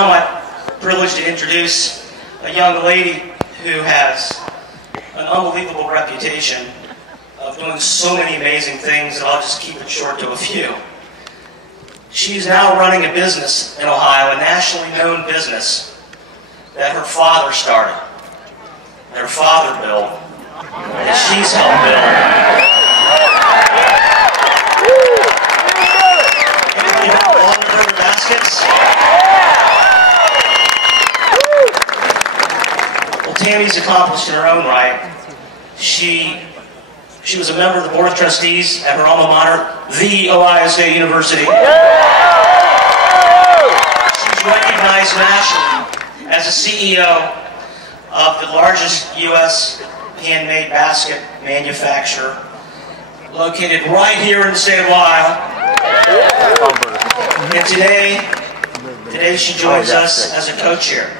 now my privilege to introduce a young lady who has an unbelievable reputation of doing so many amazing things, and I'll just keep it short to a few. She's now running a business in Ohio, a nationally known business that her father started, that her father built, that she's helped build. Anybody know Walnut baskets? Well, Tammy's accomplished in her own right. She was a member of the Board of Trustees at her alma mater, the Ohio State University. She's recognized nationally as a CEO of the largest U.S. handmade basket manufacturer, located right here in the state of Ohio. And today she joins us as a co-chair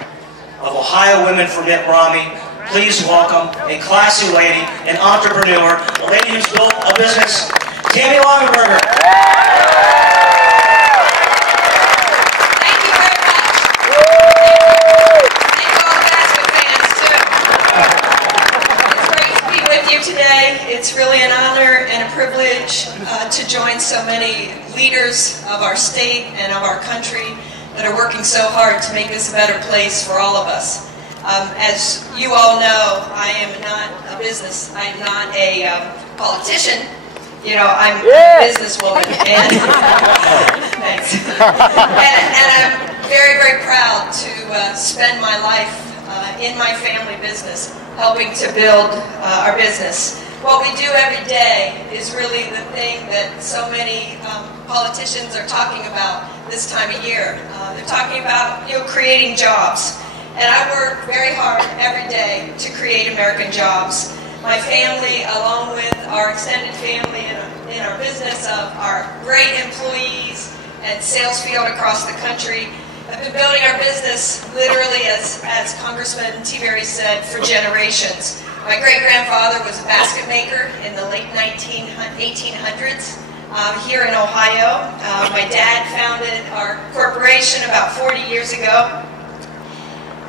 of Ohio Women for Mitt Romney. Please welcome a classy lady, an entrepreneur, a lady who's built a business, Tammy Longenberger. Thank you very much. Thank you all basket fans, too. It's great to be with you today. It's really an honor and a privilege to join so many leaders of our state and of our country that are working so hard to make this a better place for all of us. As you all know, I am not a business. I'm not a politician. You know, I'm a businesswoman. And thanks. And I'm very, very proud to spend my life in my family business, helping to build our business. What we do every day is really the thing that so many politicians are talking about this time of year. They're talking about, creating jobs. And I work very hard every day to create American jobs. My family, along with our extended family in our business of our great employees and sales field across the country, have been building our business literally, as Congressman T-Berry said, for generations. My great-grandfather was a basket maker in the late 1800s here in Ohio. My dad founded our corporation about 40 years ago.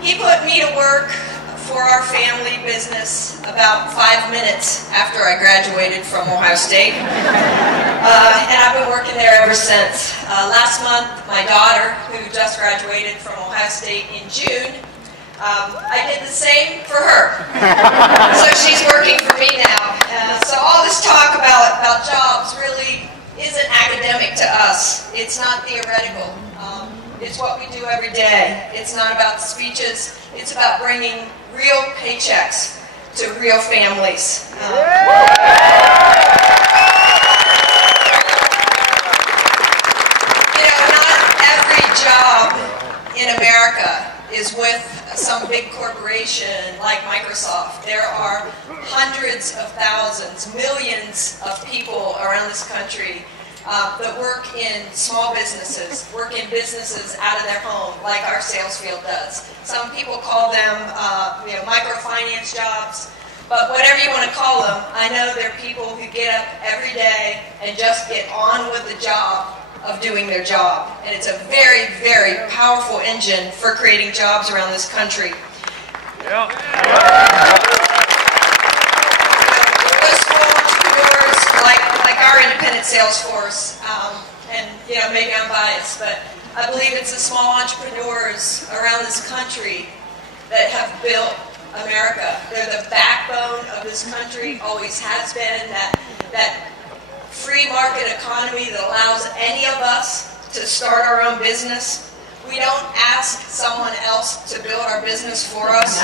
He put me to work for our family business about 5 minutes after I graduated from Ohio State. And I've been working there ever since. Last month, my daughter, who just graduated from Ohio State in June, I did the same for her. So she's working for me now. So all this talk about jobs really isn't academic to us. It's not theoretical. It's what we do every day. It's not about speeches. It's about bringing real paychecks to real families. Not every job in America is with some big corporation like Microsoft. There are hundreds of thousands, millions of people around this country that work in small businesses, work in businesses out of their home, like our sales field does. Some people call them microfinance jobs, but whatever you want to call them, I know there are people who get up every day and just get on with the job of doing their job. And it's a very, very powerful engine for creating jobs around this country. Yeah. Like our independent sales force, and maybe I'm biased, but I believe it's the small entrepreneurs around this country that have built America. They're the backbone of this country, always has been, that free market economy that allows any of us to start our own business. We don't ask someone else to build our business for us.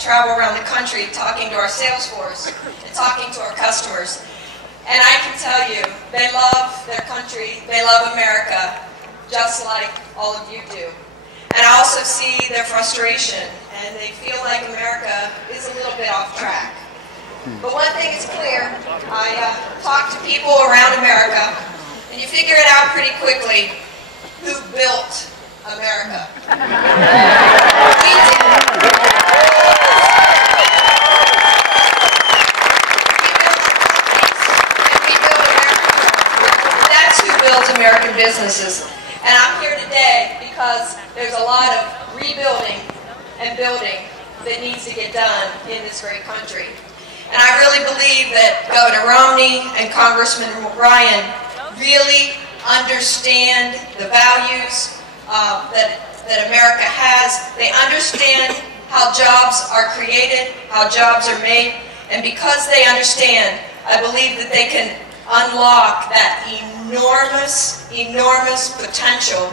Travel around the country talking to our sales force and talking to our customers. And I can tell you, they love their country, they love America, just like all of you do. And I also see their frustration, and they feel like America is a little bit off track. But one thing is clear, I talk to people around America, and you figure it out pretty quickly who built America. We That's who builds American businesses. And I'm here today because there's a lot of rebuilding and building that needs to get done in this great country. And I really believe that Governor Romney and Congressman Ryan really understand the values that America has. They understand how jobs are created, how jobs are made, and because they understand, I believe that they can unlock that enormous, enormous potential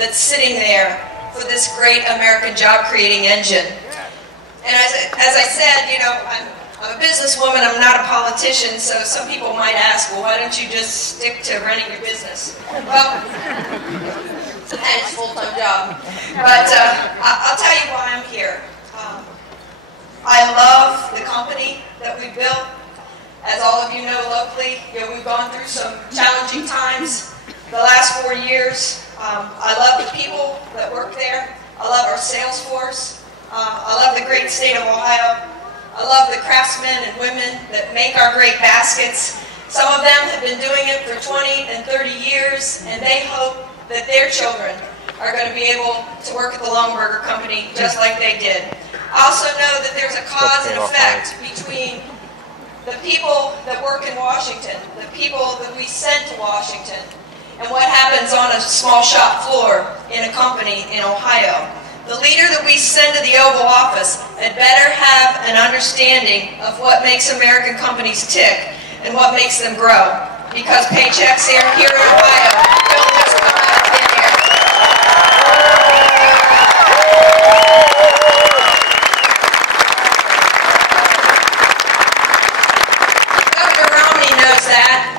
that's sitting there for this great American job-creating engine. And as I said, you know, I'm a businesswoman, I'm not a politician, so some people might ask, well, why don't you just stick to running your business? Well, and it's a full-time job. But I'll tell you why I'm here. I love the company that we built. As all of you know locally, we've gone through some challenging times the last 4 years. I love the people that work there. I love our sales force. I love the great state of Ohio. I love the craftsmen and women that make our great baskets. Some of them have been doing it for 20 and 30 years, and they hope that their children are going to be able to work at the Longburger Company just like they did. I also know that there's a cause and effect between the people that work in Washington, the people that we send to Washington, and what happens on a small shop floor in a company in Ohio. The leader that we send to the Oval Office had better have an understanding of what makes American companies tick and what makes them grow. Because paychecks here in Ohio don't just come out of thin air. Governor Romney knows that.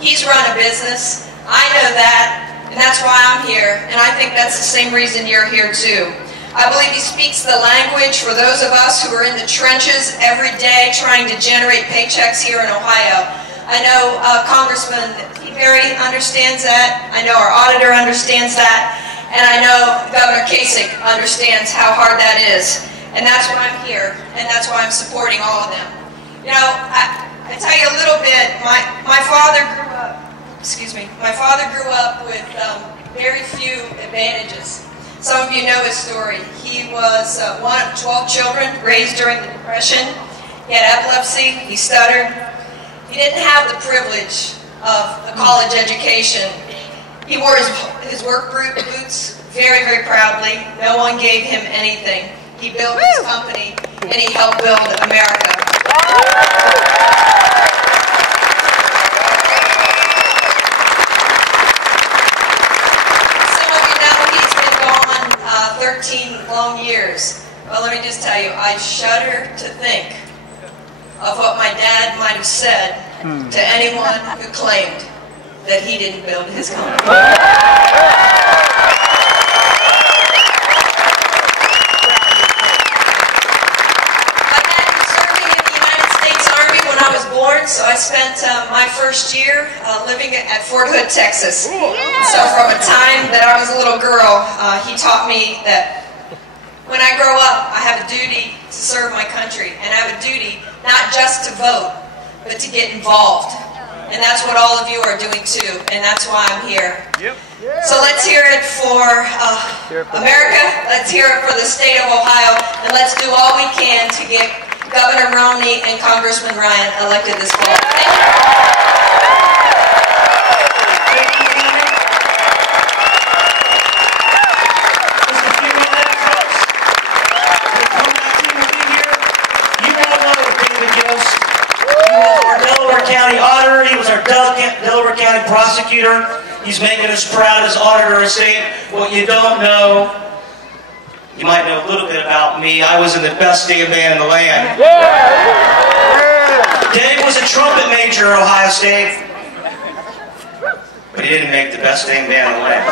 He's run a business. I know that. And that's why I'm here, and I think that's the same reason you're here too. I believe he speaks the language for those of us who are in the trenches every day trying to generate paychecks here in Ohio. I know Congressman Perry understands that, I know our auditor understands that, and I know Governor Kasich understands how hard that is. And that's why I'm here, and that's why I'm supporting all of them. You know, I tell you a little bit, my father grew up with very few advantages. Some of you know his story. He was one of 12 children raised during the Depression. He had epilepsy, he stuttered. He didn't have the privilege of a college education. He wore his work boots very, very proudly. No one gave him anything. He built his company, and he helped build America. Some of you know he's been gone 13 long years. Well, let me just tell you, I shudder to think of what my dad might have said to anyone who claimed that he didn't build his company. So I spent my first year living at Fort Hood, Texas. So from a time that I was a little girl, he taught me that when I grow up, I have a duty to serve my country, and I have a duty not just to vote, but to get involved. And that's what all of you are doing too, and that's why I'm here. So let's hear it for America, let's hear it for the state of Ohio, and let's do all we can to get Governor Romney and Congressman Ryan elected this fall. Thank you. Just a few minutes, folks. Come back to me here. You all know David Ghost. He was our Delaware County auditor. He was our Delaware County prosecutor. He's making us proud as auditor of state. What you don't know, you might know a little bit about me. I was in the best damn band in the land. Dave was a trumpet major at Ohio State, but he didn't make the best damn band in the land.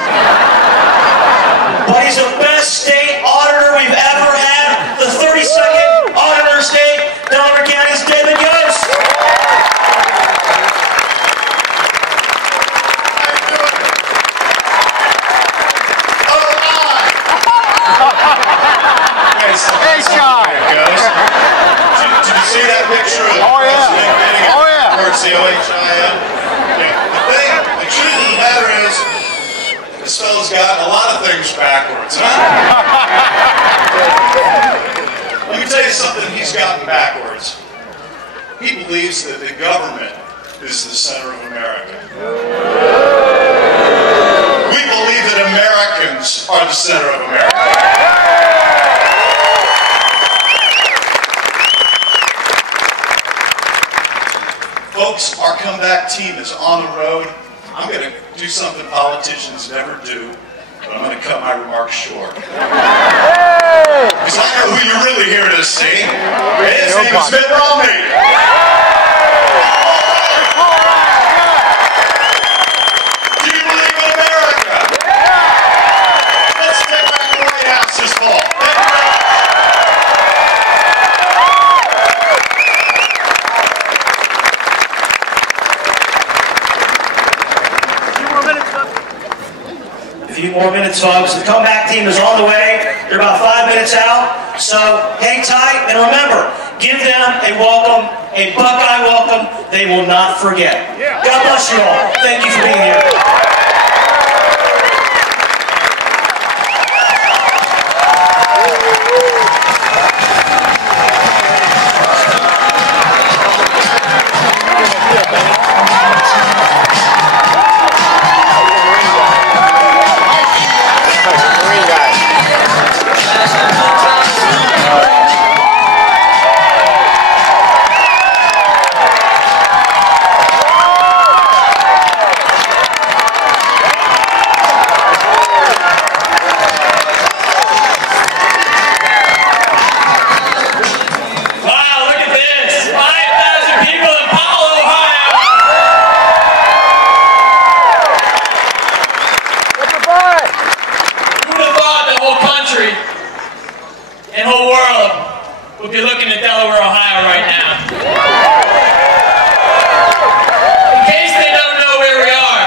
But he's the best state auditor we've ever had. The 32nd auditor state, Delaware County's David Ghost. C-O-H-I-N. The truth of the matter is, this fellow's got a lot of things backwards, huh? Let me tell you something he's gotten backwards. He believes that the government is the center of America. We believe that Americans are the center of America. Folks, our comeback team is on the road. I'm going to do something politicians never do, but I'm going to cut my remarks short. Because I know who you're really here to see. His name is Mitt Romney. Do you believe in America? Let's take back the White House this fall. A few more minutes, folks. The comeback team is on the way. They're about 5 minutes out. So hang tight and remember, give them a welcome, a Buckeye welcome they will not forget. God bless you all. Thank you for being here. We'll be looking at Delaware, Ohio right now. In case they don't know where we are,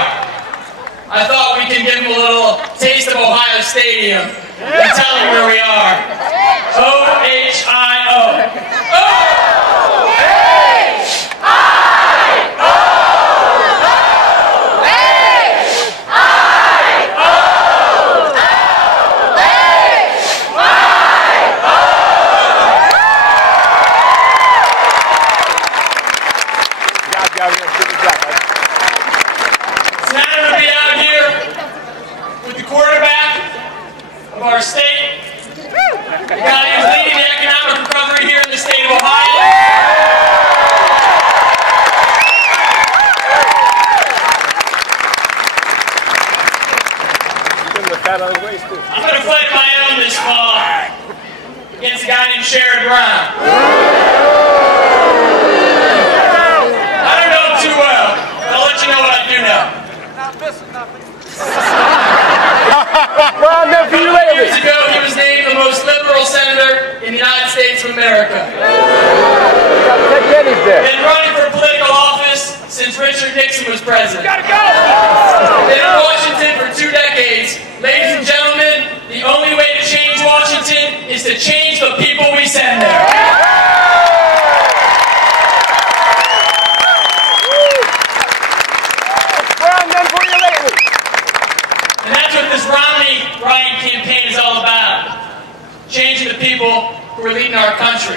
I thought we could give them a little taste of Ohio Stadium and tell them where we are. O-H-I-O. It's an honor to be out here with the quarterback of our state, the guy who's leading the economic recovery here in the state of Ohio. I'm going to play my own this fall against a guy named Sherrod Brown. Years ago, he was named the most liberal senator in the United States of America. Been running for political office since Richard Nixon was president. Been in Washington for 2 decades. Ladies and gentlemen, the only way to change Washington is to change the people we send there. And that's what this Romney-Ryan campaign is all about. Changing the people who are leading our country.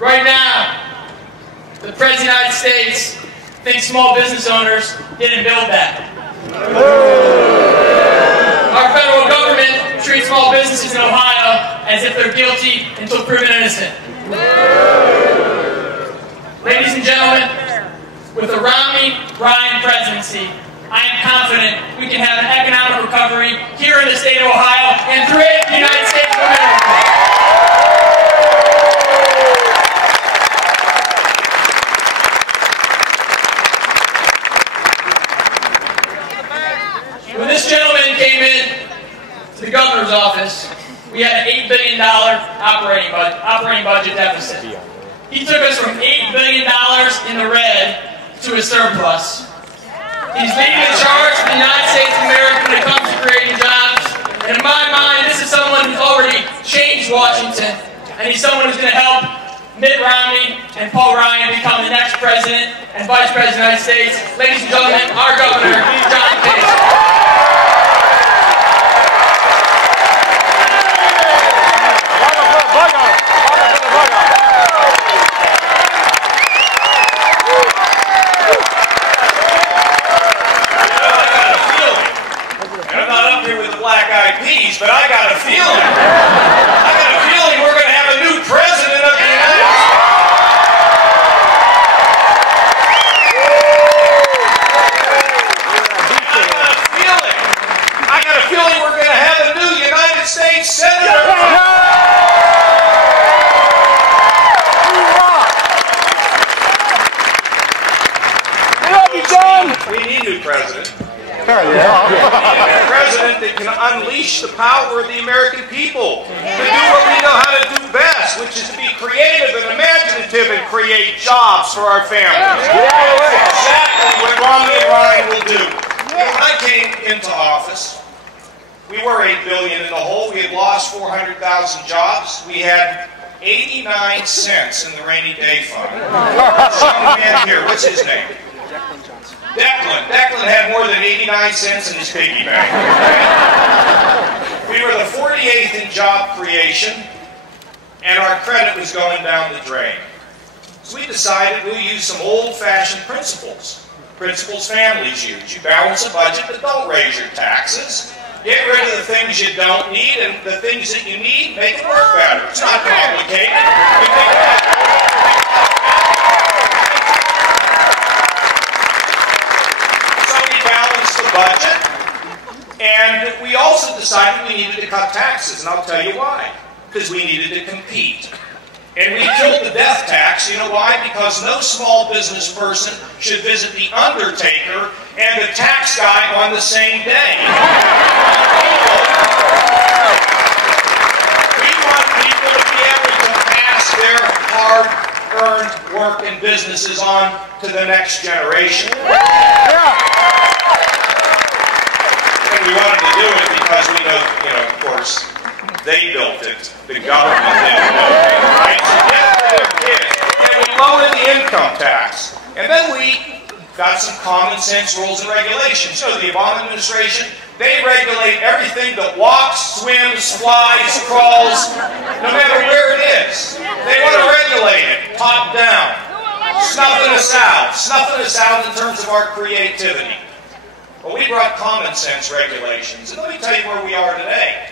Right now, the President of the United States thinks small business owners didn't build that. Our federal government treats small businesses in Ohio as if they're guilty until proven innocent. Ladies and gentlemen, with the Romney-Ryan presidency, I am confident we can have an economic recovery here in the state of Ohio and throughout the United States of America. When this gentleman came in to the governor's office, we had an $8 billion operating budget deficit. He took us from $8 billion in the red to a surplus. He's leading the charge for the United States of America when it comes to creating jobs. And in my mind, this is someone who's already changed Washington. And he's someone who's going to help Mitt Romney and Paul Ryan become the next president. President and Vice President of the United States, ladies and gentlemen, our Governor, John Kasich. But I got a feeling. I got a feeling we're going to have a new president of the United States. I got a feeling we're going to have a new United States senator. We need a new president. A president that can unleash the power of the American people to do what we know how to do best, which is to be creative and imaginative and create jobs for our families. That's exactly what Romney-Ryan will do. When I came into office, we were $8 billion in the hole. We had lost 400,000 jobs. We had 89 cents in the rainy day fund. This young man here, what's his name? Declan had more than 89 cents in his piggy bank. We were the 48th in job creation, and our credit was going down the drain. So we decided we'll use some old-fashioned principles. Principles families use. You balance a budget, but don't raise your taxes. Get rid of the things you don't need, and the things that you need, make it work better. It's not complicated. You think the budget, and we also decided we needed to cut taxes, and I'll tell you why. Because we needed to compete. And we killed the death tax. You know why? Because no small business person should visit the undertaker and the tax guy on the same day. We want people to be able to pass their hard-earned work and businesses on to the next generation. We wanted to do it because we know, of course, they built it. The government didn't build it. Right? So get rid of kids. And we lowered the income tax. And then we got some common sense rules and regulations. So the Obama administration, they regulate everything that walks, swims, flies, crawls, no matter where it is. They want to regulate it, top down. Snuffing us out in terms of our creativity. Well, we brought common sense regulations, and let me tell you where we are today.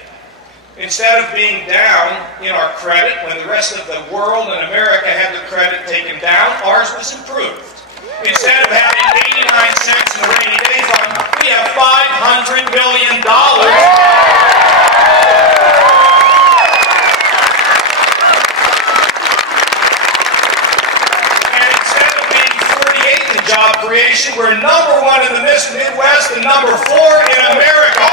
Instead of being down in our credit when the rest of the world and America had their credit taken down, ours was improved. Instead of having 89 cents in the rainy day fund, we have $500 million. Job creation. We're #1 in the Midwest and #4 in America.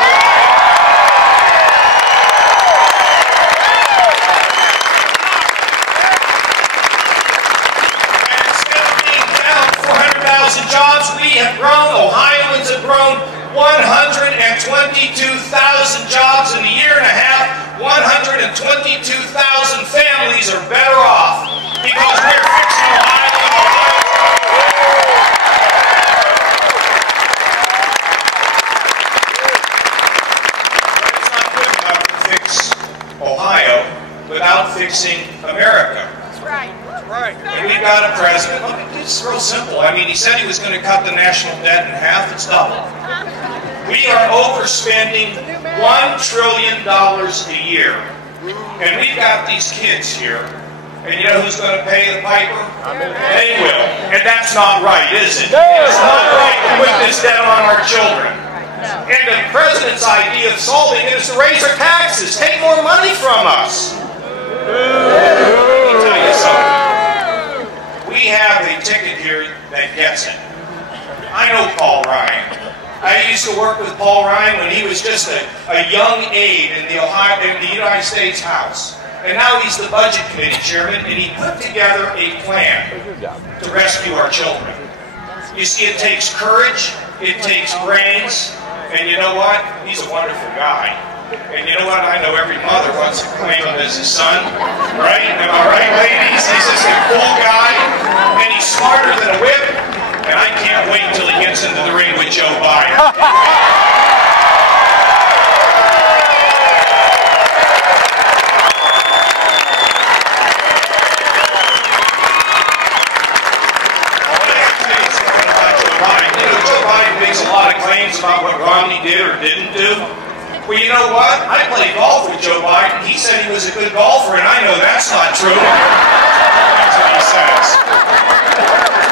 And instead of being down 400,000 jobs, we have grown, Ohioans have grown 122,000 jobs in a year and a half. 122,000 families are better off because we're fixing Ohio. Ohio without fixing America. That's right. That's right. And we've got a president. Look, it's real simple. I mean, he said he was going to cut the national debt in half. It's doubled. We are overspending $1 trillion a year. And we've got these kids here. And you know who's going to pay the piper? They will. And that's not right, is it? It's not right to put this debt on our children. And the president's idea of solving it is to raise our taxes, take more money from us. Let me tell you something. We have a ticket here that gets it. I know Paul Ryan. I used to work with Paul Ryan when he was just a young aide in the United States House. And now he's the Budget Committee Chairman, and he put together a plan to rescue our children. You see, it takes courage, it takes brains, and you know what? He's a wonderful guy. And you know what? I know every mother wants to claim him as his son. Right? Am I right, ladies? He's just a cool guy. And he's smarter than a time. You know, Joe Biden makes a lot of claims about what Romney did or didn't do. Well, you know what? I played golf with Joe Biden. He said he was a good golfer, and I know that's not true. That's what he says.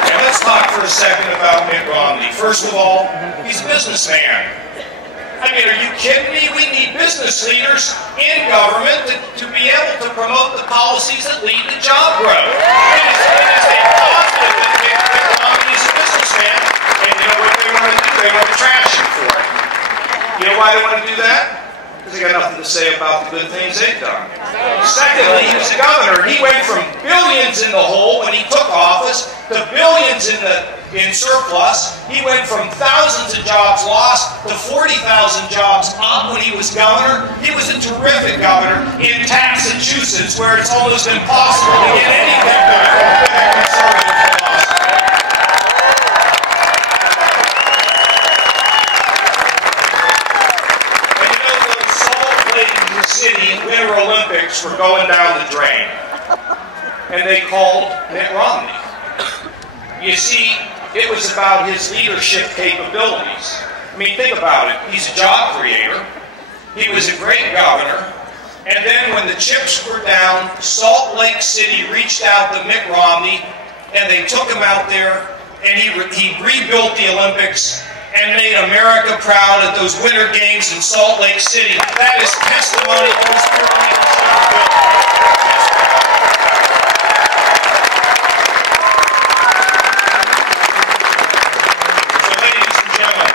And let's talk for a second about Mitt Romney. First of all, he's a businessman. I mean, are you kidding me? We need business leaders in government to be able to promote the policies that lead to job growth. It is a positive that Mitt Romney is a businessman, and you know what they want to do? They want to trash him for it. You know why they want to do that? Because they got nothing to say about the good things they've done. Secondly, he was the governor. He went from billions in the hole when he took office to billions in surplus. He went from thousands of jobs lost to 40,000 jobs up when he was governor. He was a terrific governor in Massachusetts, where it's almost impossible to get anything done with a conservative philosophy. City Winter Olympics were going down the drain, and they called Mitt Romney. You see, it was about his leadership capabilities. I mean, think about it. He's a job creator. He was a great governor. And then when the chips were down, Salt Lake City reached out to Mitt Romney, and they took him out there, and he rebuilt the Olympics and made America proud at those Winter Games in Salt Lake City. That is testimony to his pure leadership. So, ladies and gentlemen,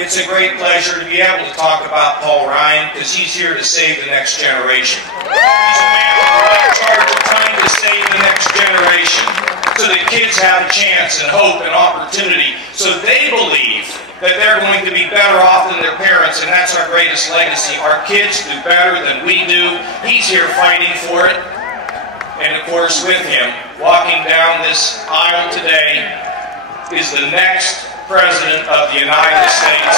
it's a great pleasure to be able to talk about Paul Ryan, because he's here to save the next generation. He's a man in charge of trying to save the next generation, so that kids have a chance and hope and opportunity, so they believe that they're going to be better off than their parents, and that's our greatest legacy. Our kids do better than we do. He's here fighting for it. And of course, with him, walking down this aisle today, is the next President of the United States.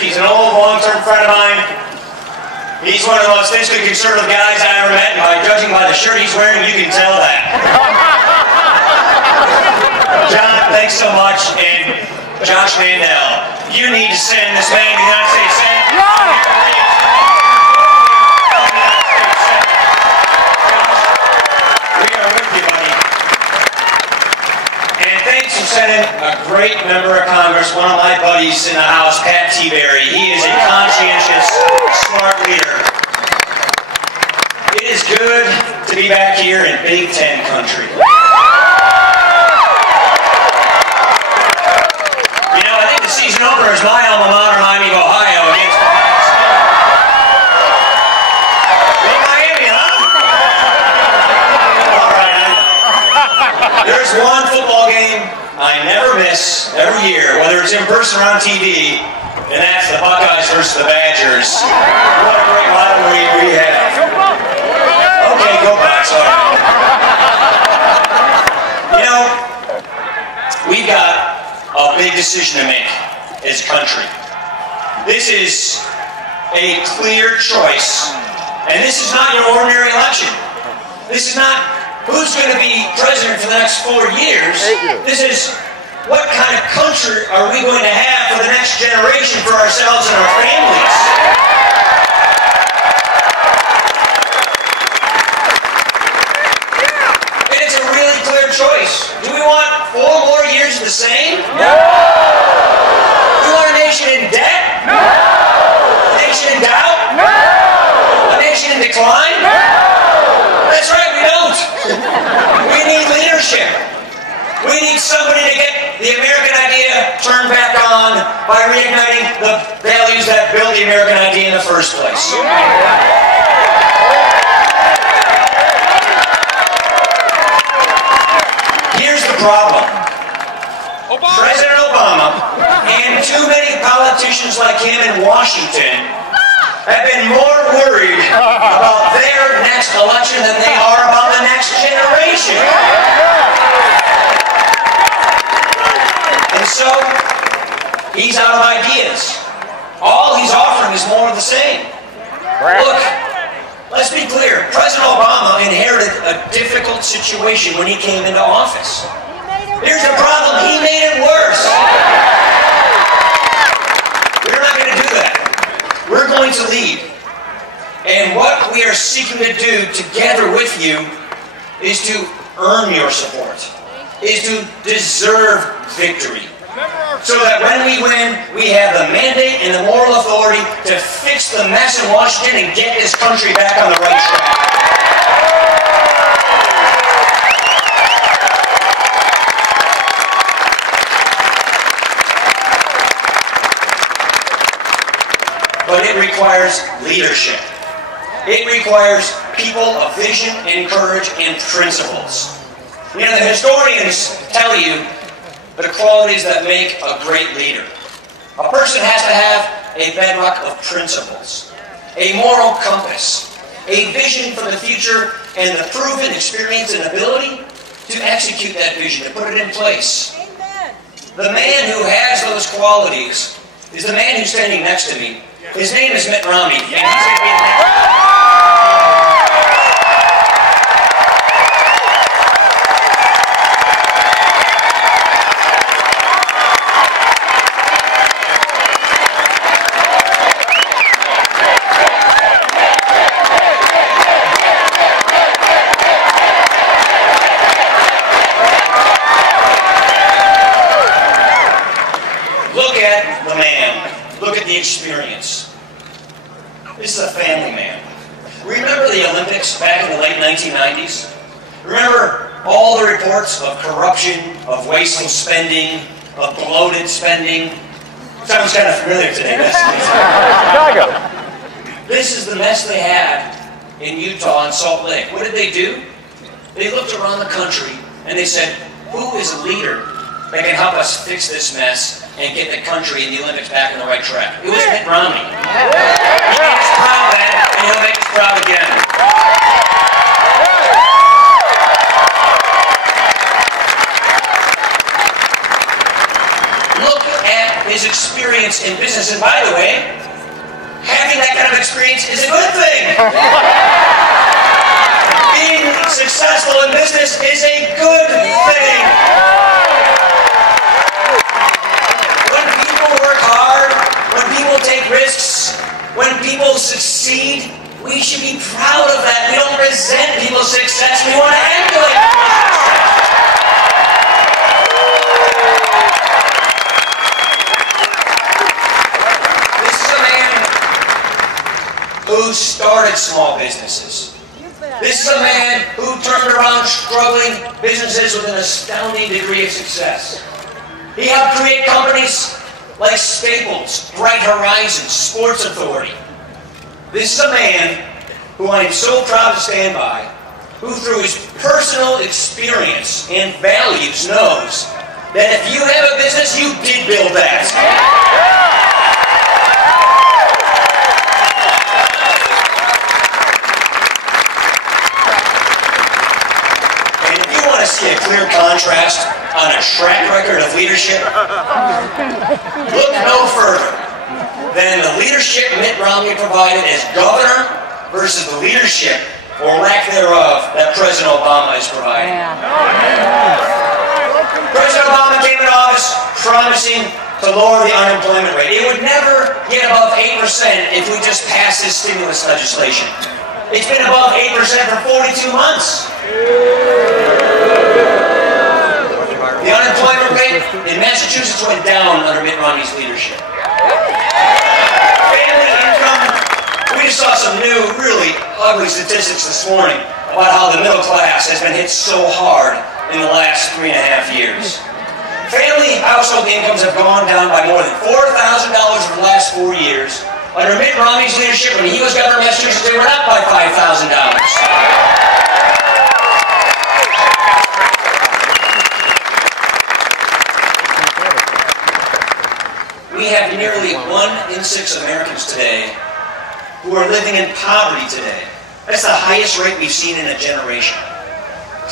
He's an old, long-term friend of mine. He's one of the most fiscally conservative guys I ever met, and by judging by the shirt he's wearing, you can tell that. John, thanks so much, and Josh Mandel, you need to send this man to the United States Senate. We are with you, buddy. And thanks for sending a great member of Congress, one of my buddies in the House, Pat T-Berry. He is a conscientious, smart leader. It is good to be back here in Big Ten country. You know, I think the season opener is my alma mater, Miami of Ohio, against Ohio State. Go Miami, huh? All right, I know. There's one football game I never miss every year, whether it's in person or on TV, and that's the Buckeyes versus the Badgers. What a great rivalry we have. Okay, go back, sorry. You know, we've got a big decision to make as a country. This is a clear choice, and this is not your ordinary election. This is not who's going to be president for the next 4 years. This is what kind of country are we going to have for the next generation, for ourselves and our families. And it's a really clear choice. Do we want 4 more years of the same? No! Do we want a nation in debt? No! A nation in doubt? No! A nation in decline? No! That's right, we don't. We need leadership. We need somebody to get the American idea turned back on by reigniting the values that built the American idea in the first place. Here's the problem. President Obama and too many politicians like him in Washington have been more worried about their next election than they are about the next generation. And so, he's out of ideas. All he's offering is more of the same. Look, let's be clear. President Obama inherited a difficult situation when he came into office. Here's the problem. He made it worse. We're not going to do that. We're going to lead. And what we are seeking to do together with you is to earn your support, is to deserve victory. So that when we win, we have the mandate and the moral authority to fix the mess in Washington and get this country back on the right track. But it requires leadership. It requires people of vision and courage and principles. You know, the historians tell you the qualities that make a great leader. A person has to have a bedrock of principles, a moral compass, a vision for the future, and the proven experience and ability to execute that vision, to put it in place. Amen. The man who has those qualities is the man who's standing next to me. His name is Mitt Romney, and he's going to be the next. Look at the man. Look at the experience. This is a family man. Remember the Olympics back in the late 1990s? Remember all the reports of corruption, of wasteful spending, of bloated spending? Sounds kind of familiar today, doesn't it? Chicago. This is the mess they had in Utah and Salt Lake. What did they do? They looked around the country and they said, who is a leader that can help us fix this mess and get the country and the Olympics back on the right track? It was Mitt Romney. He made us proud then, and he'll make us proud again. Look at his experience in business, and by the way, having that kind of experience is a good thing. Being successful in business is a good thing. Take risks, when people succeed, we should be proud of that. We don't resent people's success, we want to emulate people's success. This is a man who started small businesses. This is a man who turned around struggling businesses with an astounding degree of success. He helped create companies like Staples, Bright Horizons, Sports Authority. This is a man who I am so proud to stand by, who through his personal experience and values knows that if you have a business, you did build that. And if you want to see a clear contrast on a track record of leadership, look no further than the leadership Mitt Romney provided as governor versus the leadership, or lack thereof, that President Obama is providing. President Obama came into office promising to lower the unemployment rate. It would never get above 8% if we just passed this stimulus legislation. It's been above 8% for 42 months. The unemployment rate in Massachusetts went down under Mitt Romney's leadership. Family income, we just saw some new, really ugly statistics this morning about how the middle class has been hit so hard in the last 3.5 years. Family household incomes have gone down by more than $4,000 over the last 4 years. Under Mitt Romney's leadership, when he was governor of Massachusetts, they were up by $5,000. We have nearly 1 in 6 Americans today who are living in poverty today. That's the highest rate we've seen in a generation.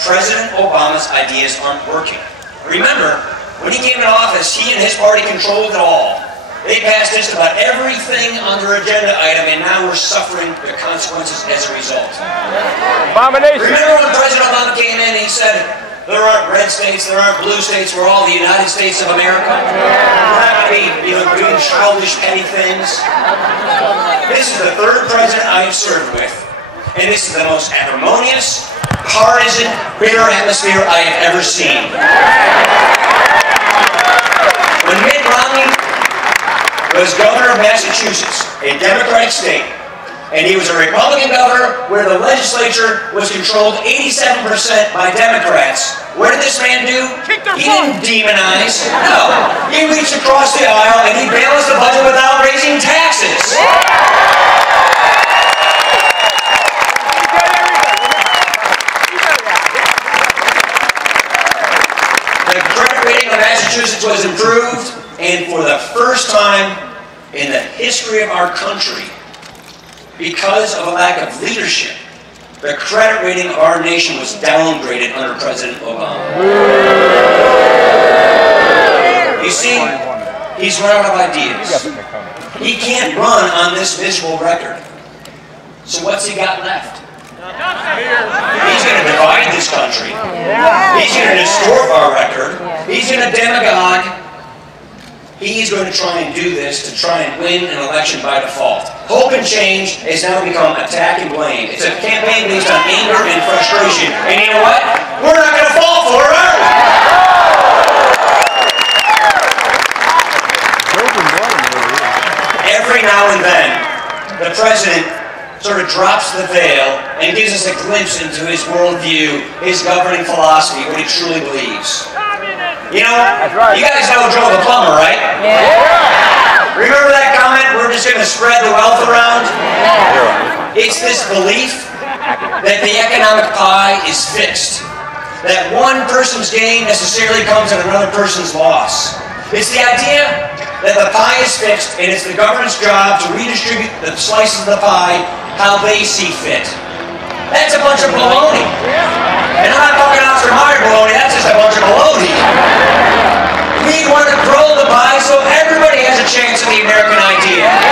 President Obama's ideas aren't working. Remember, when he came into office, he and his party controlled it all. They passed just about everything on their agenda item, and now we're suffering the consequences as a result. Abomination. Remember when President Obama came in and he said, there aren't red states, there aren't blue states, we're all the United States of America. We're not going to be doing childish, petty things. This is the 3rd president I have served with, and this is the most acrimonious, partisan, bitter atmosphere I have ever seen. When Mitt Romney was governor of Massachusetts, a Democratic state, and he was a Republican governor where the legislature was controlled 87% by Democrats. What did this man do? He didn't demonize. No. He reached across the aisle and he balanced the budget without raising taxes. The credit rating of Massachusetts was improved, and for the first time in the history of our country, because of a lack of leadership, the credit rating of our nation was downgraded under President Obama. You see, he's run out of ideas. He can't run on this miserable record. So what's he got left? He's going to divide this country. He's going to distort our record. He's going to demagogue. He's going to try and do this to try and win an election by default. Hope and change has now become attack and blame. It's a campaign based on anger and frustration. And you know what? We're not going to fall for it, are we? Every now and then, the president sort of drops the veil and gives us a glimpse into his worldview, his governing philosophy, what he truly believes. You know, you guys know Joe the plumber, right? Yeah. Remember that comment, we're just going to spread the wealth around? Yeah. It's this belief that the economic pie is fixed. That one person's gain necessarily comes at another person's loss. It's the idea that the pie is fixed and it's the government's job to redistribute the slices of the pie how they see fit. That's a bunch of baloney. And I'm not talking Oscar Mayer baloney, that's just a bunch of baloney. We want to grow the pie so everybody has a chance at the American idea. We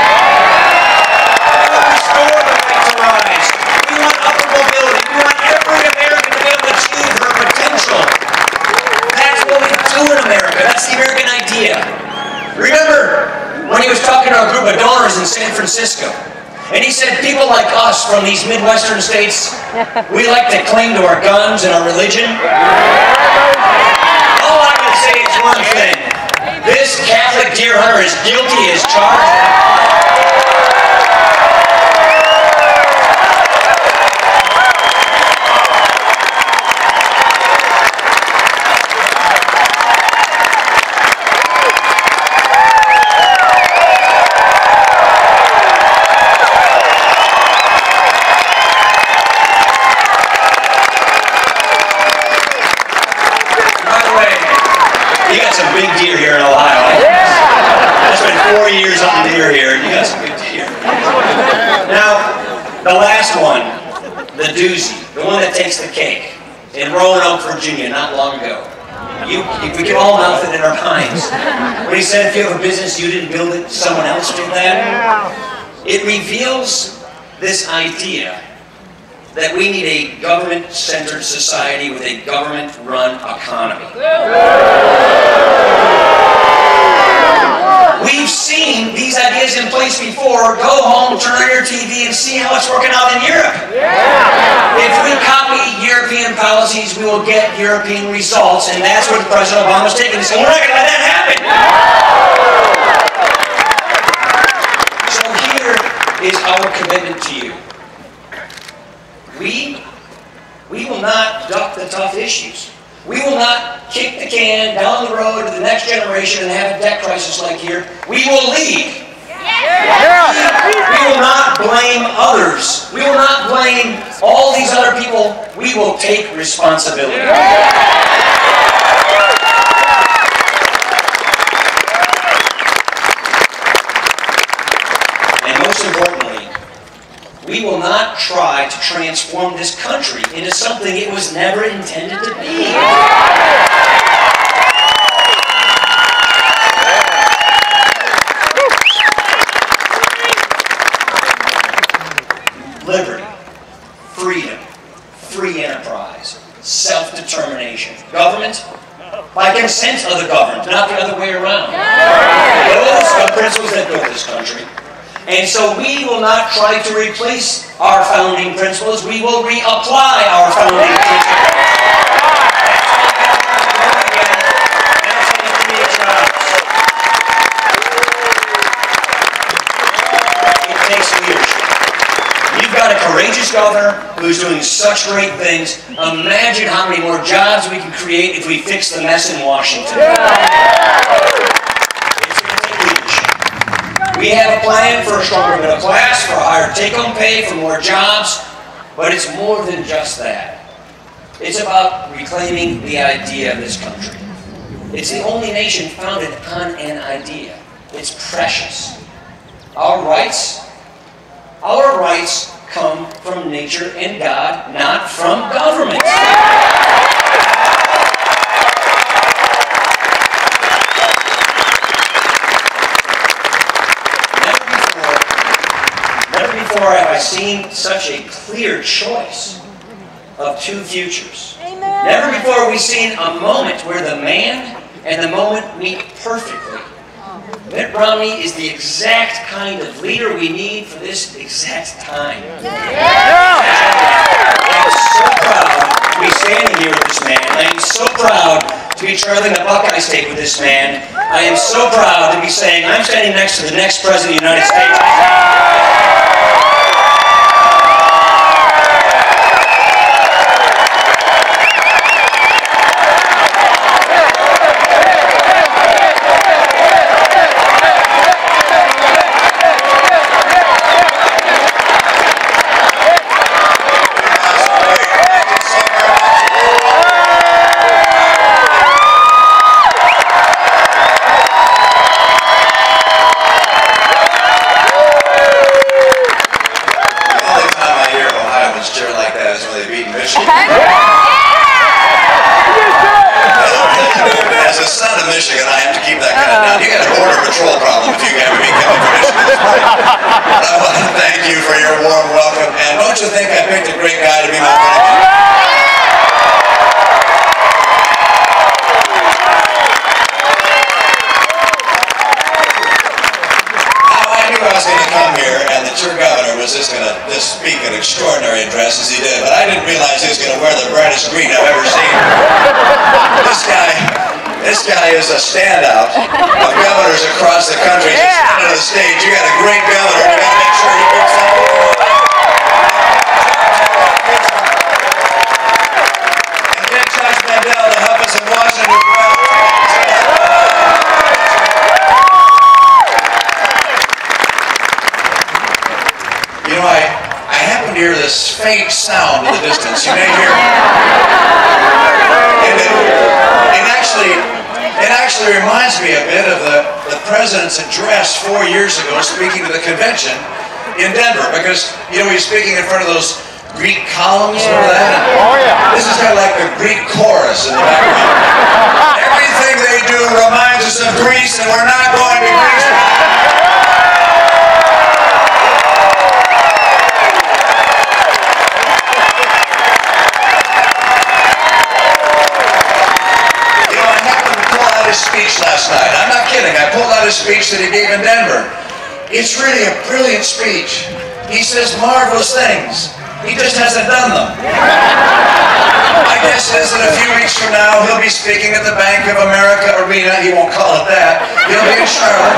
want to restore the right to rise. We want upward mobility. We want every American to be able to achieve her potential. That's what we do in America. That's the American idea. Remember when he was talking to a group of donors in San Francisco, and he said, people like us from these Midwestern states, we like to cling to our guns and our religion. All I can say is one thing. This Catholic deer hunter is guilty as charged. Big deer here in Ohio. I spent 4 years on deer here, and you got some good deer. Now, the last one, the doozy, the one that takes the cake, in Roanoke, Virginia, not long ago. We can all mouth it in our minds. When he said, if you have a business, you didn't build it, someone else did that. It reveals this idea that we need a government-centered society with a government-run economy. We've seen these ideas in place before. Go home, turn on your TV, and see how it's working out in Europe. If we copy European policies, we will get European results, and that's what President Obama's taking. He's saying, we're not going to let that happen. So here is our commitment to you. We will not duck the tough issues. We will not kick the can down the road to the next generation and have a debt crisis like here. We will lead. We will not blame others. We will not blame all these other people. We will take responsibility. And most importantly, we will not try to transform this country into something it was never intended to be. Liberty, freedom, free enterprise, self-determination. Government, by consent of the governed, not the other way around. Those are the principles that built this country. And so we will not try to replace our founding principles. We will reapply our founding principles. That's how you create jobs. It takes leadership. You've got a courageous governor who's doing such great things. Imagine how many more jobs we can create if we fix the mess in Washington. We have a plan for a stronger middle class, for a higher take-home pay, for more jobs, but it's more than just that. It's about reclaiming the idea of this country. It's the only nation founded on an idea. It's precious. Our rights come from nature and God, not from government. Never have I seen such a clear choice of two futures. Amen. Never before have we seen a moment where the man and the moment meet perfectly. Mitt Romney is the exact kind of leader we need for this exact time. I am so proud to be standing here with this man. I am so proud to be traveling the Buckeye State with this man. I am so proud to be saying I'm standing next to the next President of the United States. As a son of Michigan, I have to keep that kind of down. You got a border patrol problem if you ever be coming from Michigan. But I want to thank you for your warm welcome, and don't you think I picked a great guy to be my friend? I was going to come here and that your governor was just going to speak an extraordinary address as he did, but I didn't realize he was going to wear the brightest green I've ever seen. This guy is a standout of governors across the country. He's at the stage. You got a great governor. You got to make sure he picks up. And get Judge Mandel to help us in Washington as well. You know, I happen to hear this faint sound in the distance. You may hear it. And it actually reminds me a bit of the president's address 4 years ago speaking to the convention in Denver, because, you know, he was speaking in front of those Greek columns over that. Oh, yeah. This is kind of like the Greek chorus in the background. Everything they do reminds us of Greece, and we're not going to Greece. You know, I happened to pull out his speech last night. I'm not kidding. I pulled out his speech that he gave in Denver. It's really a brilliant speech. He says marvelous things. He just hasn't done them. My guess is that a few weeks from now, he'll be speaking at the Bank of America Arena. He won't call it that. He'll be in Charlotte.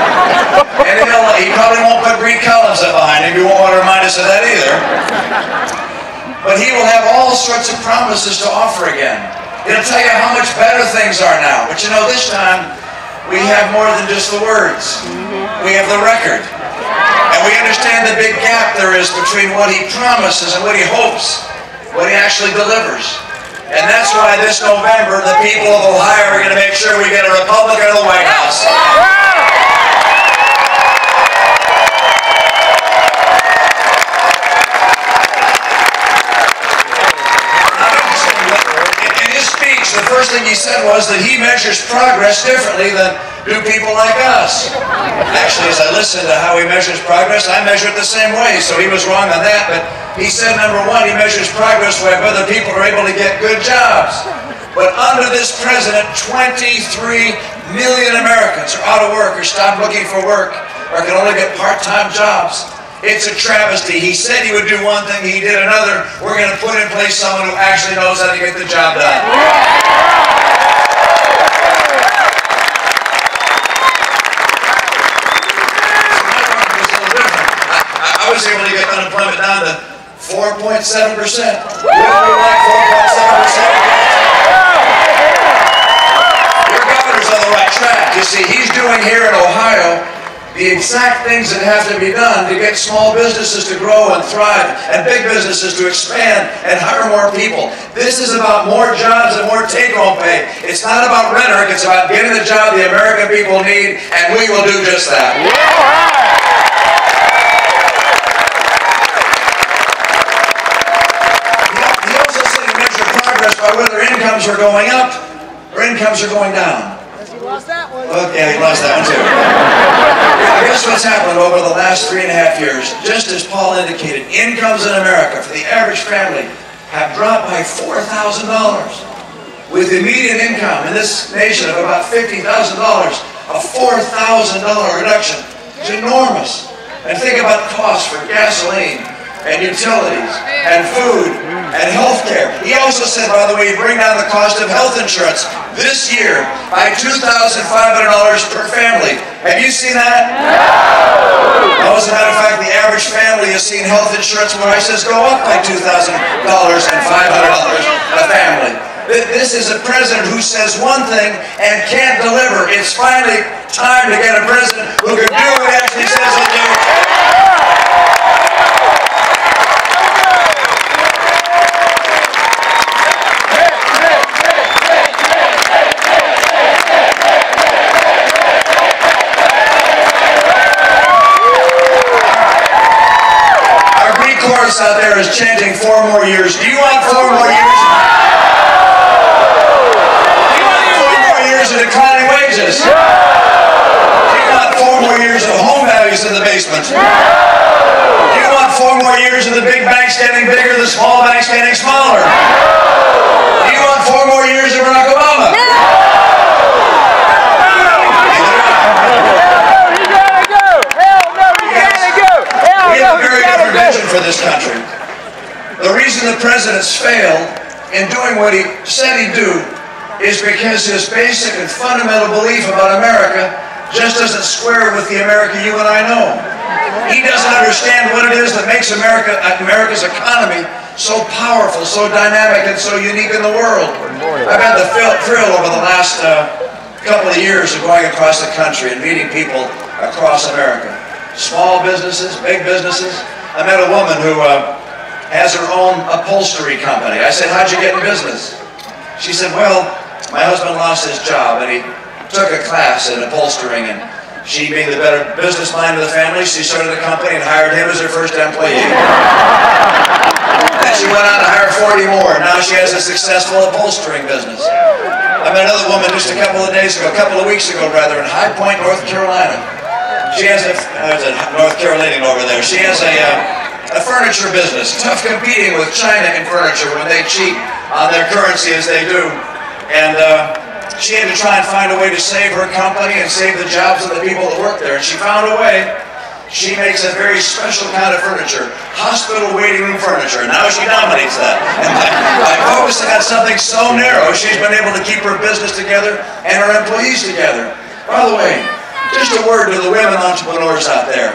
And he probably won't put Greek columns up behind him. He won't want to remind us of that either. But he will have all sorts of promises to offer again. He'll tell you how much better things are now. But you know, this time, we have more than just the words. We have the record. And we understand the big gap there is between what he promises and what he hopes, what he actually delivers. And that's why this November, the people of Ohio are going to make sure we get a Republican in the White House. In his speech, the first thing he said was that he measures progress differently than do people like us. Actually, as I listened to how he measures progress, I measure it the same way, so he was wrong on that. But he said, number one, he measures progress by whether people are able to get good jobs. But under this president, 23 million Americans are out of work or stopped looking for work or can only get part-time jobs. It's a travesty. He said he would do one thing, he did another. We're going to put in place someone who actually knows how to get the job done. I was able to get unemployment down to 4.7%. Wouldn't we like 4.7%? Your governor's on the right track. You see, he's doing here in Ohio the exact things that have to be done to get small businesses to grow and thrive and big businesses to expand and hire more people. This is about more jobs and more take-home pay. It's not about rhetoric. It's about getting the job the American people need, and we will do just that. By whether incomes are going up or incomes are going down. He lost that one. Okay, he lost that one too. Guess what's happened over the last 3.5 years? Just as Paul indicated, incomes in America for the average family have dropped by $4,000. With the median income in this nation of about $50,000, a $4,000 reduction is enormous. And think about costs for gasoline and utilities and food and health care. He also said, by the way, he'd bring down the cost of health insurance this year by $2,500 per family. Have you seen that? No! As a matter of fact, the average family has seen health insurance prices go up by $2,000 and $500 a family. This is a president who says one thing and can't deliver. It's finally time to get a president who can do what he actually says he'll do. Out there is chanting 4 more years. Do you want 4 more years? Do you want 4 more years of declining wages? Do you want 4 more years of home values in the basement? Do you want 4 more years of the big banks getting bigger, the small banks getting smaller? Do you want 4 more years of Barack Obama? For this country. The reason the president's failed in doing what he said he'd do is because his basic and fundamental belief about America just doesn't square with the America you and I know. He doesn't understand what it is that makes America's economy so powerful, so dynamic, and so unique in the world. I've had the thrill over the last couple of years of going across the country and meeting people across America. Small businesses, big businesses. I met a woman who has her own upholstery company. I said, how'd you get in business? She said, well, my husband lost his job and he took a class in upholstering and She, being the better business mind of the family, she started a company and hired him as her first employee. And she went on to hire 40 more. Now she has a successful upholstering business. I met another woman just a couple of weeks ago, in High Point, North Carolina. She has North Carolina over there. She has a furniture business, tough competing with China in furniture when they cheat on their currency as they do. And she had to try and find a way to save her company and save the jobs of the people that work there. And she found a way. She makes a very special kind of furniture, hospital waiting room furniture. Now she dominates that. And by focusing on something so narrow, she's been able to keep her business together and her employees together. By the way, just a word to the women entrepreneurs out there.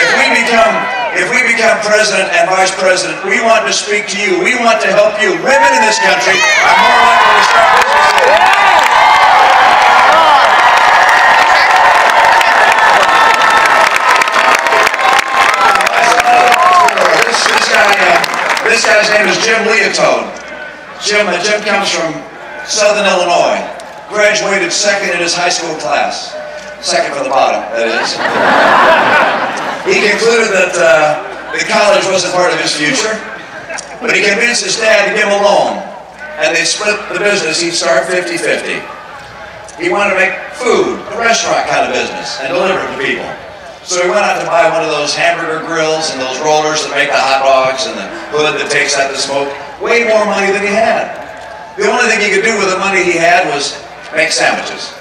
If we become president and vice president, we want to speak to you. We want to help you. Women in this country are more likely to start businesses. This guy's name is Jim Leotone. Jim comes from Southern Illinois. Graduated second in his high school class. Second from the bottom, that is. He concluded that the college wasn't part of his future, but he convinced his dad to give him a loan. And they split the business. He'd start 50-50. He wanted to make food, a restaurant kind of business, and deliver it to people. So he went out to buy one of those hamburger grills and those rollers that make the hot dogs and the hood that takes out the smoke. Way more money than he had. The only thing he could do with the money he had was make sandwiches.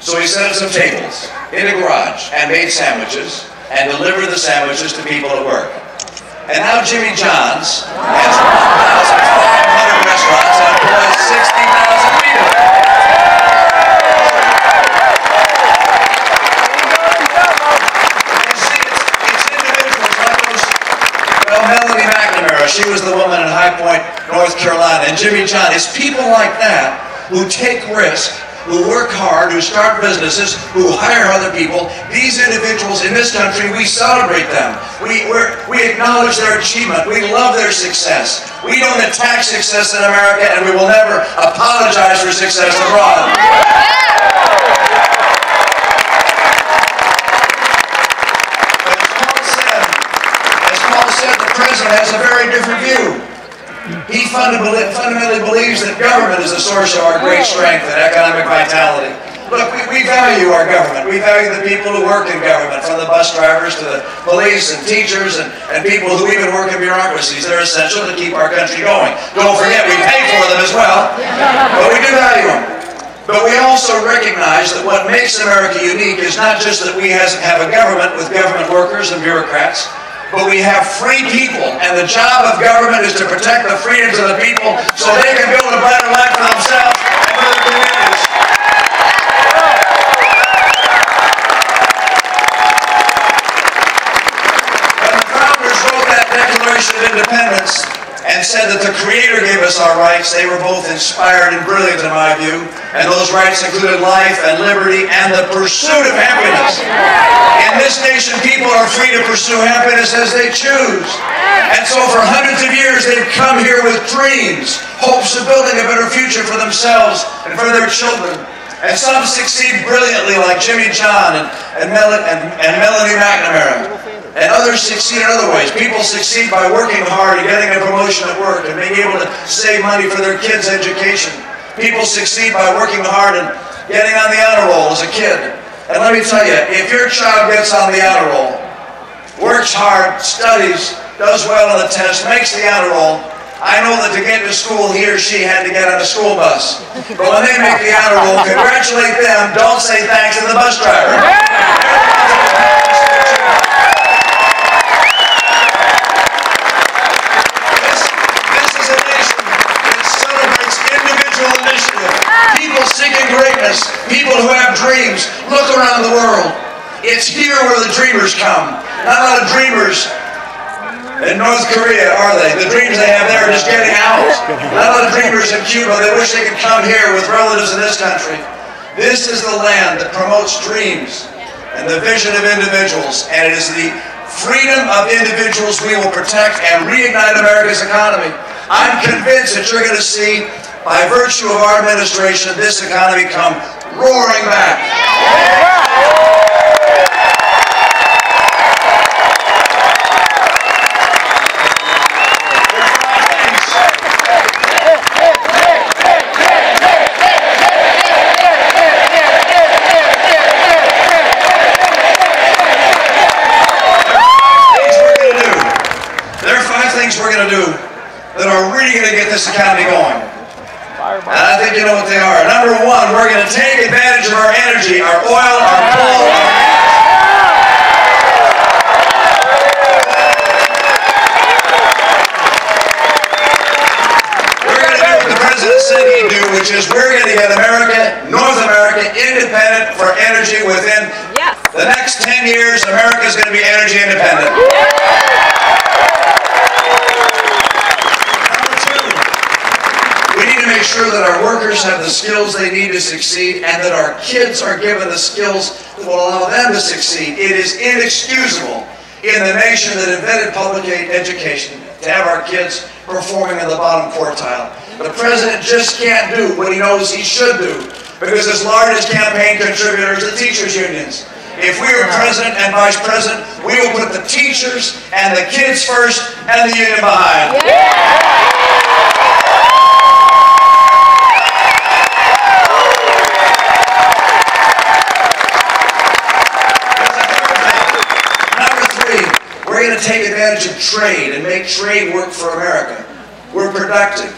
So he set up some tables in a garage and made sandwiches and delivered the sandwiches to people at work. And now Jimmy John's has 1,500 restaurants and employs 60,000 people. She was the woman in High Point, North Carolina. And Jimmy John, it's people like that who take risk, who work hard, who start businesses, who hire other people. These individuals in this country, we celebrate them. We acknowledge their achievement. We love their success. We don't attack success in America, and we will never apologize for success abroad. The president has a very different view. He fundamentally believes that government is the source of our great strength and economic vitality. Look, we value our government. We value the people who work in government, from the bus drivers to the police and teachers and people who even work in bureaucracies. They're essential to keep our country going. Don't forget, we pay for them as well, but we do value them. But we also recognize that what makes America unique is not just that we have a government with government workers and bureaucrats, but we have free people, and the job of government is to protect the freedoms of the people so they can build a better life for themselves and for their communities. When the founders wrote that Declaration of Independence and said that the Creator gave us our rights, they were both inspired and brilliant in my view, and those rights included life and liberty and the pursuit of happiness. In this nation, people are free to pursue happiness as they choose. And so for hundreds of years, they've come here with dreams, hopes of building a better future for themselves and for their children. And some succeed brilliantly, like Jimmy John and Melanie McNamara. And others succeed in other ways. People succeed by working hard and getting a promotion at work and being able to save money for their kids' education. People succeed by working hard and getting on the honor roll as a kid. And let me tell you, if your child gets on the honor roll, works hard, studies, does well on the test, makes the honor roll, I know that to get to school, he or she had to get on a school bus. But when they make the honor roll, congratulate them. Don't say thanks to the bus driver. People seeking greatness, people who have dreams. Look around the world. It's here where the dreamers come. Not a lot of dreamers in North Korea, are they? The dreams they have there are just getting out. Not a lot of dreamers in Cuba. They wish they could come here with relatives in this country. This is the land that promotes dreams and the vision of individuals, and it is the freedom of individuals we will protect and reignite America's economy. I'm convinced that you're going to see, by virtue of our administration, this economy come roaring back. this economy going. And I think you know what they are. Number one, we're going to take advantage of our energy, our oil, our coal. We're going to do what the President said he'd do, which is we're going to get America, North America, independent for energy within the next 10 years. America is going to be energy independent. We need to make sure that our workers have the skills they need to succeed and that our kids are given the skills that will allow them to succeed. It is inexcusable in the nation that invented public education to have our kids performing in the bottom quartile. The President just can't do what he knows he should do because his largest campaign contributors are the teachers' unions. If we were President and Vice President, we will put the teachers and the kids first and the union behind. We're going to take advantage of trade and make trade work for America. We're productive.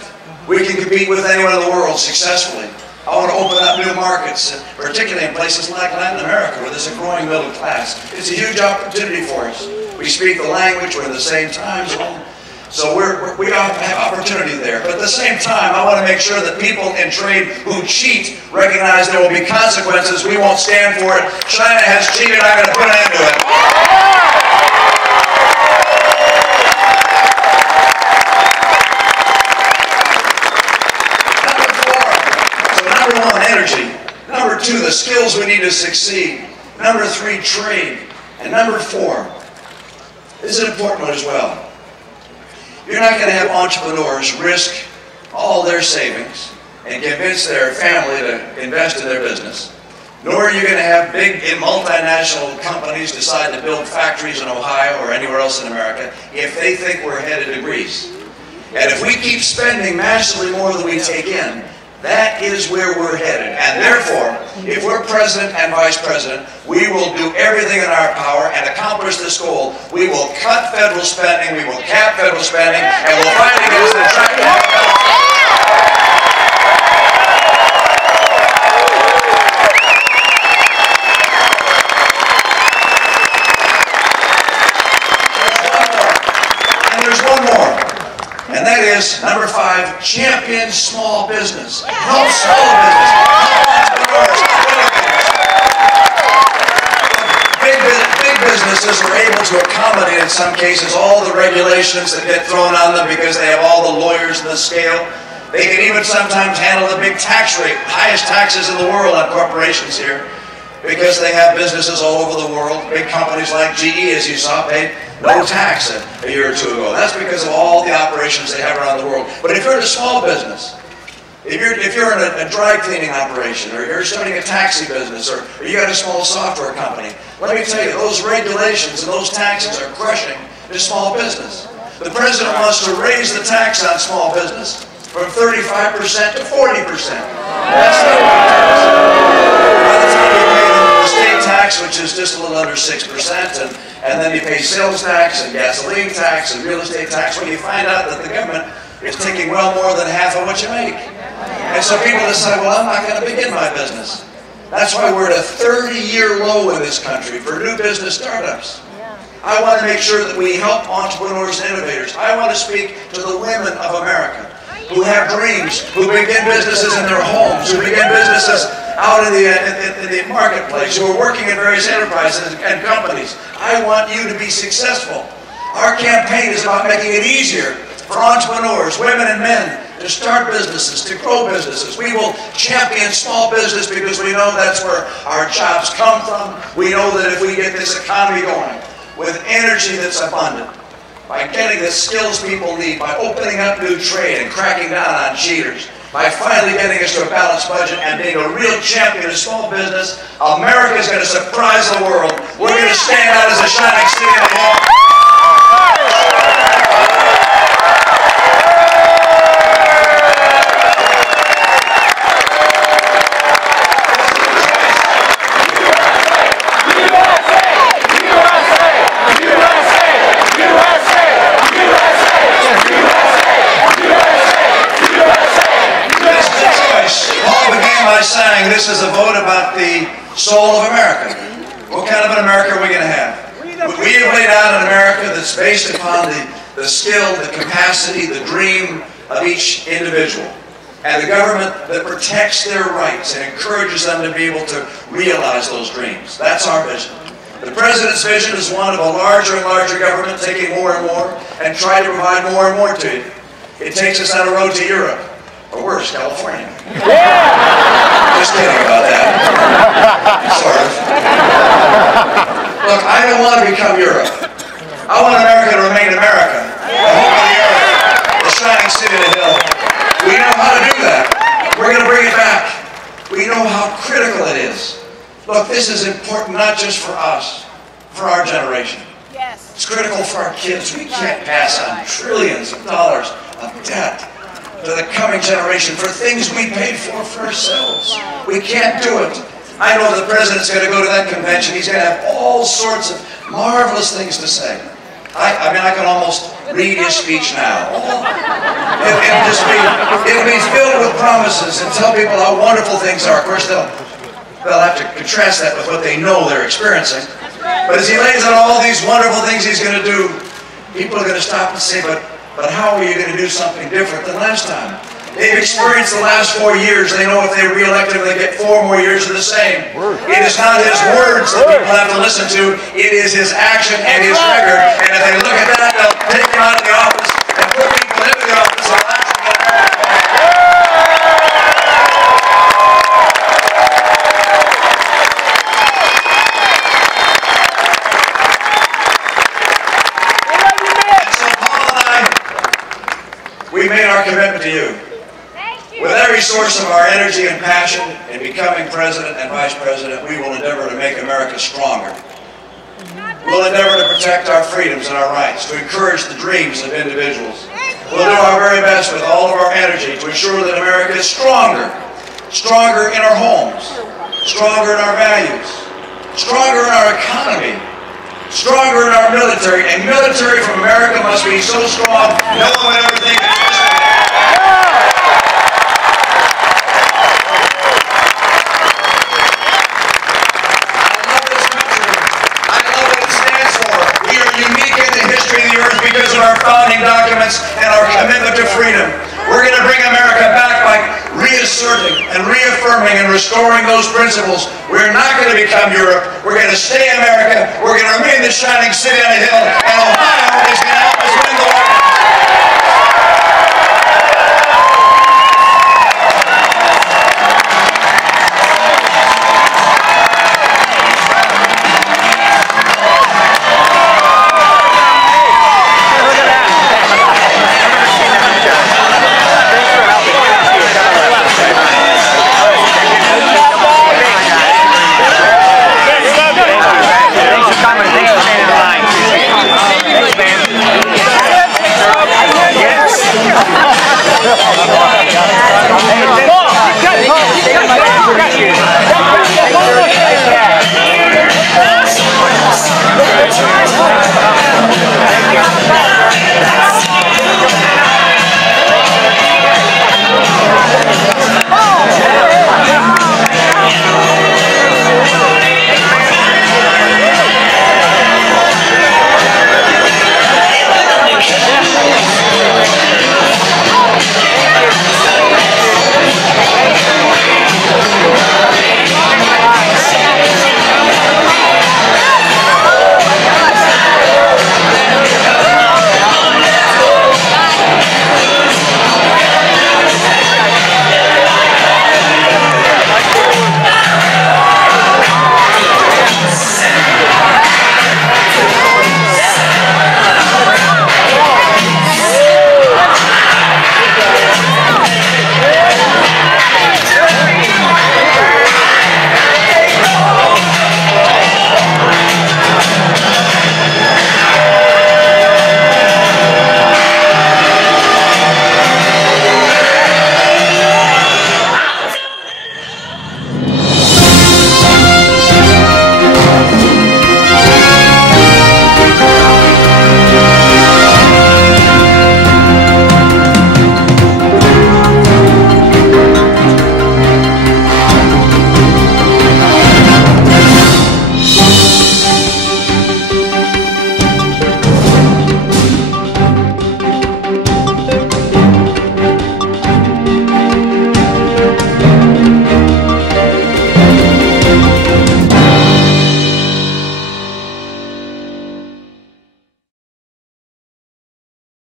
We can compete with anyone in the world successfully. I want to open up new markets, particularly in places like Latin America where there's a growing middle class. It's a huge opportunity for us. We speak the language, we're in the same time zone. So we have opportunity there. But at the same time, I want to make sure that people in trade who cheat recognize there will be consequences. We won't stand for it. China has cheated. I'm going to put an end to it. Number one, energy. Number two, the skills we need to succeed. Number three, trade. And number four, this is an important one as well. You're not going to have entrepreneurs risk all their savings and convince their family to invest in their business. Nor are you going to have big multinational companies decide to build factories in Ohio or anywhere else in America if they think we're headed to Greece. And if we keep spending massively more than we take in, that is where we're headed. And therefore, if we're President and Vice President, we will do everything in our power and accomplish this goal. We will cut federal spending, we will cap federal spending, and we'll fight against the attractive There's one more. And that is, number five, champion small business. Help small business. Big businesses are able to accommodate, in some cases, all the regulations that get thrown on them because they have all the lawyers and the scale. They can even sometimes handle the big tax rate, highest taxes in the world on corporations here, because they have businesses all over the world. Big companies like GE, as you saw, paid no tax a year or two ago. That's because of all the operations they have around the world. But if you're in a small business, if you're in a dry cleaning operation, or you're starting a taxi business, or you got a small software company, let me tell you, those regulations and those taxes are crushing the small business. The President wants to raise the tax on small business from 35% to 40%. That's not what it is. By the time you pay the state tax, which is just a little under 6%, and then you pay sales tax and gasoline tax and real estate tax, when you find out that the government is taking well more than half of what you make. And so people decide, well, I'm not going to begin my business. That's why we're at a 30-year low in this country for new business startups. I want to make sure that we help entrepreneurs and innovators. I want to speak to the women of America who have dreams, who begin businesses in their homes, who begin businesses out in the marketplace, who are working in various enterprises and companies. I want you to be successful. Our campaign is about making it easier for entrepreneurs, women and men, to start businesses, to grow businesses. We will champion small business because we know that's where our jobs come from. We know that if we get this economy going with energy that's abundant, by getting the skills people need, by opening up new trade and cracking down on cheaters, by finally getting us to a balanced budget and being a real champion of small business, America is going to surprise the world. We're going to stand out as a shining city in the world. about the soul of America. What kind of an America are we going to have? We have laid out an America that's based upon the skill, the capacity, the dream of each individual. And the government that protects their rights and encourages them to be able to realize those dreams. That's our vision. The President's vision is one of a larger and larger government taking more and more and trying to provide more and more to you. It takes us on a road to Europe, or worse, California. Yeah! Just kidding about that. Sort of. Look, I don't want to become Europe. I want America to remain America. The hope of the earth, the shining city of the hill. We know how to do that. We're going to bring it back. We know how critical it is. Look, this is important not just for us, for our generation. Yes. It's critical for our kids. We can't pass on trillions of dollars of debt to the coming generation for things we paid for ourselves. We can't do it. I know the President's going to go to that convention. He's going to have all sorts of marvelous things to say. I mean, I can almost read his speech now. It'll be filled with promises and tell people how wonderful things are. Of course, they'll have to contrast that with what they know they're experiencing. But as he lays out all these wonderful things he's going to do, people are going to stop and say, but how are you going to do something different than last time? They've experienced the last 4 years. They know if they re-elect him, they get 4 more years of the same. It is not his words that people have to listen to. It is his action and his record. And if they look at that, they'll take him out of the office and put people into the office and allow him to get America. And so Paul and I, we made our commitment to you. With every source of our energy and passion in becoming President and Vice President, we will endeavor to make America stronger. We'll endeavor to protect our freedoms and our rights, to encourage the dreams of individuals. We'll do our very best with all of our energy to ensure that America is stronger. Stronger in our homes, stronger in our values, stronger in our economy, stronger in our military. A military from America must be so strong, no one would ever think it's because of our founding documents and our commitment to freedom. We're going to bring America back by reasserting and reaffirming and restoring those principles. We're not going to become Europe. We're going to stay America. We're going to remain the shining city on a hill. And Ohio is going to help us win the war.